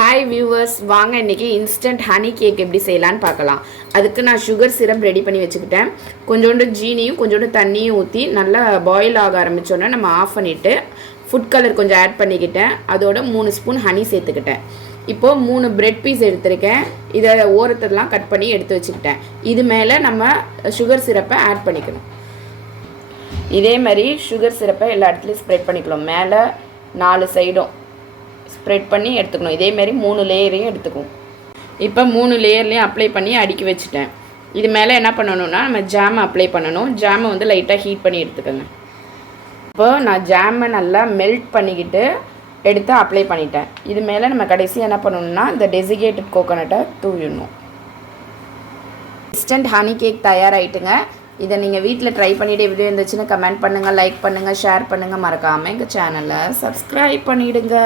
Hi viewers, வாங்க இன்றைக்கி instant honey cake எப்படி செய்யலான்னு பார்க்கலாம். அதுக்கு நான் சுகர் சிரப் ரெடி பண்ணி வச்சுக்கிட்டேன். கொஞ்சோண்டு ஜீனியும் கொஞ்சோண்டு தண்ணியும் ஊற்றி நல்லா பாயில் ஆக ஆரம்பித்தோன்னே நம்ம ஆஃப் பண்ணிவிட்டு ஃபுட் கலர் கொஞ்சம் ஆட் பண்ணிக்கிட்டேன். அதோட 3 ஸ்பூன் ஹனி சேர்த்துக்கிட்டேன். இப்போது 3 பிரெட் பீஸ் எடுத்திருக்கேன். இதை ஓரத்தெல்லாம் கட் பண்ணி எடுத்து வச்சுக்கிட்டேன். இது மேலே நம்ம சுகர் சிரப்பை ஆட் பண்ணிக்கணும். இதே மாதிரி சுகர் சிரப்பை எல்லா இடத்துலையும் ஸ்ப்ரெட் பண்ணிக்கலாம். மேலே 4 சைடும் ஸ்ப்ரெட் பண்ணி எடுத்துக்கணும். இதேமாரி 3 லேயரையும் எடுத்துக்குவோம். இப்போ 3 லேயர்லேயும் அப்ளை பண்ணி அடுக்கி வச்சுட்டேன். இது மேலே என்ன பண்ணணும்னா நம்ம ஜாமை அப்ளை பண்ணணும். ஜாமை வந்து லைட்டாக ஹீட் பண்ணி எடுத்துக்கோங்க. இப்போ நான் ஜாமை நல்லா மெல்ட் பண்ணிக்கிட்டு எடுத்து அப்ளை பண்ணிட்டேன். இது மேலே நம்ம கடைசி என்ன பண்ணணும்னா இந்த டெசிகேட்டட் கோகோனட்டை தூவிடணும். இன்ஸ்டன்ட் ஹனி கேக் தயாராகிட்டுங்க. இதை நீங்கள் வீட்டில் ட்ரை பண்ணிவிட்டு எப்படி இருந்துச்சுன்னு கமெண்ட் பண்ணுங்கள், லைக் பண்ணுங்கள், ஷேர் பண்ணுங்கள். மறக்காமல் எங்கள் சேனலை சப்ஸ்கிரைப் பண்ணிவிடுங்க.